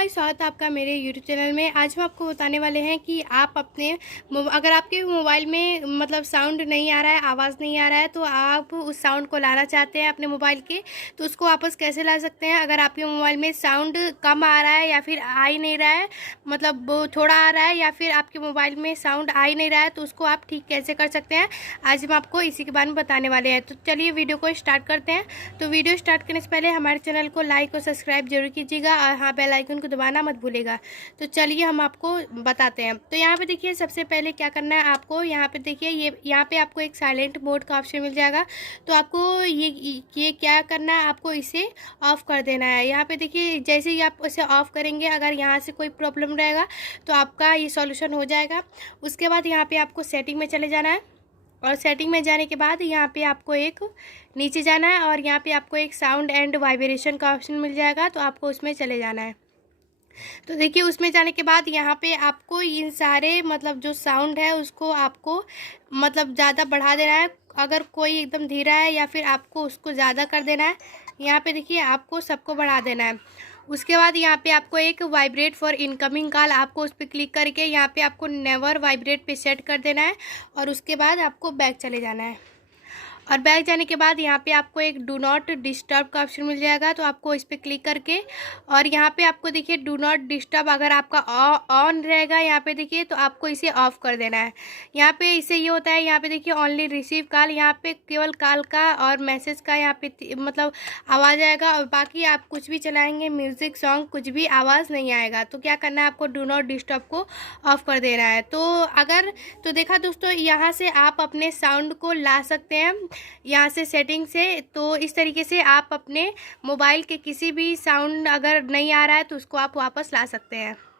Guys, स्वागत है आपका मेरे यूट्यूब चैनल में। आज हम आपको बताने वाले हैं कि आप अपने अगर आपके मोबाइल में मतलब साउंड नहीं आ रहा है, आवाज़ नहीं आ रहा है, तो आप उस साउंड को लाना चाहते हैं अपने मोबाइल के, तो उसको वापस कैसे ला सकते हैं। अगर आपके मोबाइल में साउंड कम आ रहा है या फिर आ ही नहीं रहा है, मतलब वो थोड़ा आ रहा है या फिर आपके मोबाइल में साउंड आ ही नहीं रहा है, तो उसको आप ठीक कैसे कर सकते हैं, आज हम आपको इसी के बारे में बताने वाले हैं। तो चलिए वीडियो को स्टार्ट करते हैं। तो वीडियो स्टार्ट करने से पहले हमारे चैनल को लाइक और सब्सक्राइब जरूर कीजिएगा और हाँ, बेल आइकन को दबाना मत भूलेगा। तो चलिए हम आपको बताते हैं। तो यहाँ पे देखिए, सबसे पहले क्या करना है आपको, यहाँ पे देखिए यहाँ पे आपको एक साइलेंट मोड का ऑप्शन मिल जाएगा। तो आपको ये क्या करना है, आपको इसे ऑफ़ कर देना है। यहाँ पे देखिए, जैसे ही आप इसे ऑफ़ करेंगे, अगर यहाँ से कोई प्रॉब्लम रहेगा तो आपका ये सॉल्यूशन हो जाएगा। उसके बाद यहाँ पे आपको सेटिंग में चले जाना है और सेटिंग में जाने के बाद यहाँ पे आपको एक नीचे जाना है और यहाँ पे आपको एक साउंड एंड वाइब्रेशन का ऑप्शन मिल जाएगा। तो आपको उसमें चले जाना है। तो देखिए, उसमें जाने के बाद यहाँ पे आपको इन सारे मतलब जो साउंड है उसको आपको मतलब ज़्यादा बढ़ा देना है। अगर कोई एकदम धीरा है या फिर आपको उसको ज़्यादा कर देना है। यहाँ पे देखिए, आपको सबको बढ़ा देना है। उसके बाद यहाँ पे आपको एक वाइब्रेट फॉर इनकमिंग कॉल, आपको उस पर क्लिक करके यहाँ पे आपको नेवर वाइब्रेट पे सेट कर देना है और उसके बाद आपको बैक चले जाना है। और बैक जाने के बाद यहाँ पे आपको एक डू नॉट डिस्टर्ब का ऑप्शन मिल जाएगा। तो आपको इस पर क्लिक करके और यहाँ पे आपको देखिए डू नॉट डिस्टर्ब अगर आपका ऑन रहेगा यहाँ पे देखिए, तो आपको इसे ऑफ़ कर देना है। यहाँ पे इससे ये होता है, यहाँ पे देखिए ओनली रिसीव कॉल, यहाँ पे केवल कॉल का और मैसेज का यहाँ पे मतलब आवाज़ आएगा और बाकी आप कुछ भी चलाएँगे, म्यूज़िक सॉन्ग कुछ भी आवाज़ नहीं आएगा। तो क्या करना है, आपको डू नॉट डिस्टर्ब को ऑफ़ कर देना है। तो देखा दोस्तों, यहाँ से आप अपने साउंड को ला सकते हैं यहाँ से सेटिंग से। तो इस तरीके से आप अपने मोबाइल के किसी भी साउंड अगर नहीं आ रहा है तो उसको आप वापस ला सकते हैं।